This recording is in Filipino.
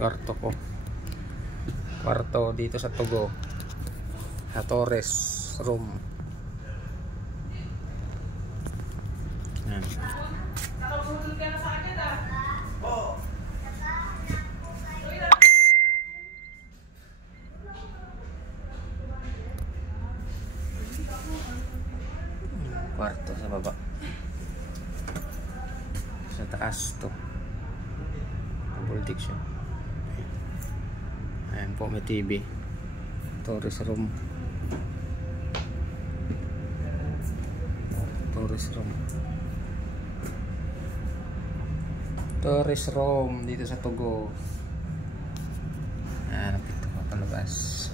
Kwarto ko. Kwarto dito sa Togo. Sa Torres room. Yan. Kwarto sa baba. Sa taas to. Double deck siya. Ayan po, may TV. Torres room. Torres room. Torres room dito sa Togo. Ayan, napito ko palabas.